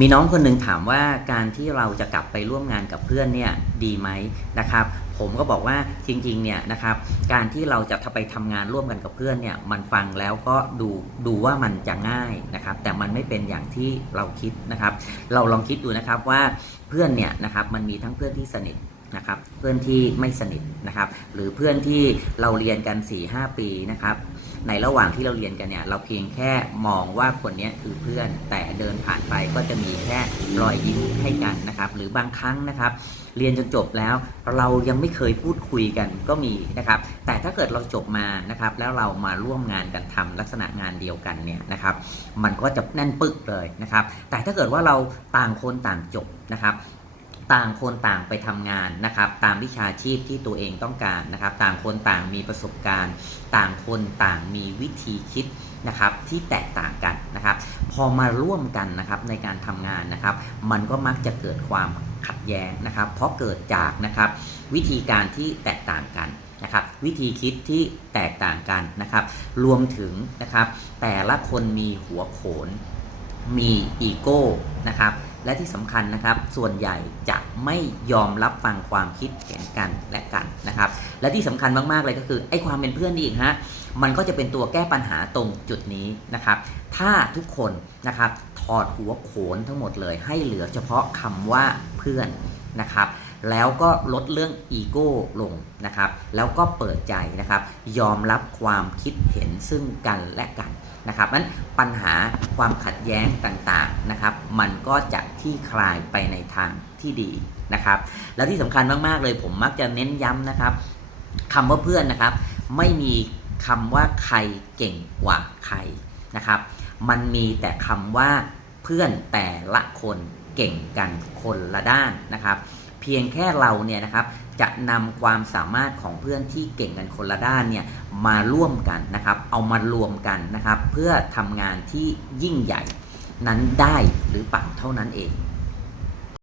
มีน้องคนหนึ่งถามว่าการที่เราจะกลับไปร่วมงานกับเพื่อนเนี่ยดีไหมนะครับ ผมก็บอกว่าจริงๆเนี่ยนะครับการที่เราจะไปทำงานร่วมกันกับเพื่อนเนี่ยมันฟังแล้วก็ดูดูว่ามันจะง่ายนะครับแต่มันไม่เป็นอย่างที่เราคิดนะครับ เราลองคิดดูนะครับว่าเพื่อนเนี่ยนะครับมันมีทั้งเพื่อนที่สนิทนะครับเพื่อนที่ไม่สนิทนะครับหรือเพื่อนที่เราเรียนกัน4-5ปีนะครับ ในระหว่างที่เราเรียนกันเนี่ย เราเพียงแค่มองว่าคนนี้คือเพื่อน แต่เดินผ่านไปก็จะมีแค่รอยยิ้มให้กันนะครับ หรือบางครั้งนะครับ เรียนจนจบแล้ว เรายังไม่เคยพูดคุยกันก็มีนะครับ แต่ถ้าเกิดเราจบมานะครับ แล้วเรามาร่วมงานกันทำลักษณะงานเดียวกันเนี่ยนะครับ มันก็จะแน่นปึกเลยนะครับ แต่ถ้าเกิดว่าเราต่างคนต่างจบนะครับ ต่างคนต่างไปทำงานนะครับ ตามวิชาชีพที่ตัวเองต้องการนะครับ ต่างคนต่างมีประสบการณ์ ต่างคนต่างมีวิธีคิดนะครับที่แตกต่างกันนะครับ พอมาร่วมกันนะครับในการทำงานนะครับ มันก็มักจะเกิดความขัดแย้งนะครับ เพราะเกิดจากนะครับวิธีการที่แตกต่างกันนะครับ วิธีคิดที่แตกต่างกันนะครับ รวมถึงนะครับ แต่ละคนมีหัวโขน มีอีโก้นะครับ และที่สำคัญนะครับ ส่วนใหญ่จะไม่ยอมรับฟังความคิดเห็นกันและกันนะครับ และที่สำคัญมากๆเลยก็คือไอ้ความเป็นเพื่อนนี่เองฮะมันก็จะเป็นตัวแก้ปัญหาตรงจุดนี้นะครับ ถ้าทุกคนนะครับถอดหัวโขนทั้งหมดเลยให้เหลือเฉพาะคำว่าเพื่อนนะครับ แล้วก็ลดเรื่องอีโก้ลงนะครับ แล้วก็เปิดใจนะครับ ยอมรับความคิดเห็นซึ่งกันและกันนะครับนั้นปัญหาความขัดแย้งต่างๆนะครับ มันก็จะที่คลายไปในทางที่ดีนะครับ แล้วที่สำคัญมากๆเลยผมมักจะเน้นย้ำนะครับคำว่าเพื่อนนะครับ ไม่มีคำว่าใครเก่งกว่าใครนะครับ มันมีแต่คำว่าเพื่อนแต่ละคนเก่งกันคนละด้านนะครับ พียงแค่เราเนี่ยนะครับจะนำความสามารถของเพื่อนที่เก่งกันคนละด้านเนี่ยมาร่วมกันนะครับเอามารวมกันนะครับ เพื่อทำงานที่ยิ่งใหญ่นั้นได้หรือเปล่าเท่านั้นเอง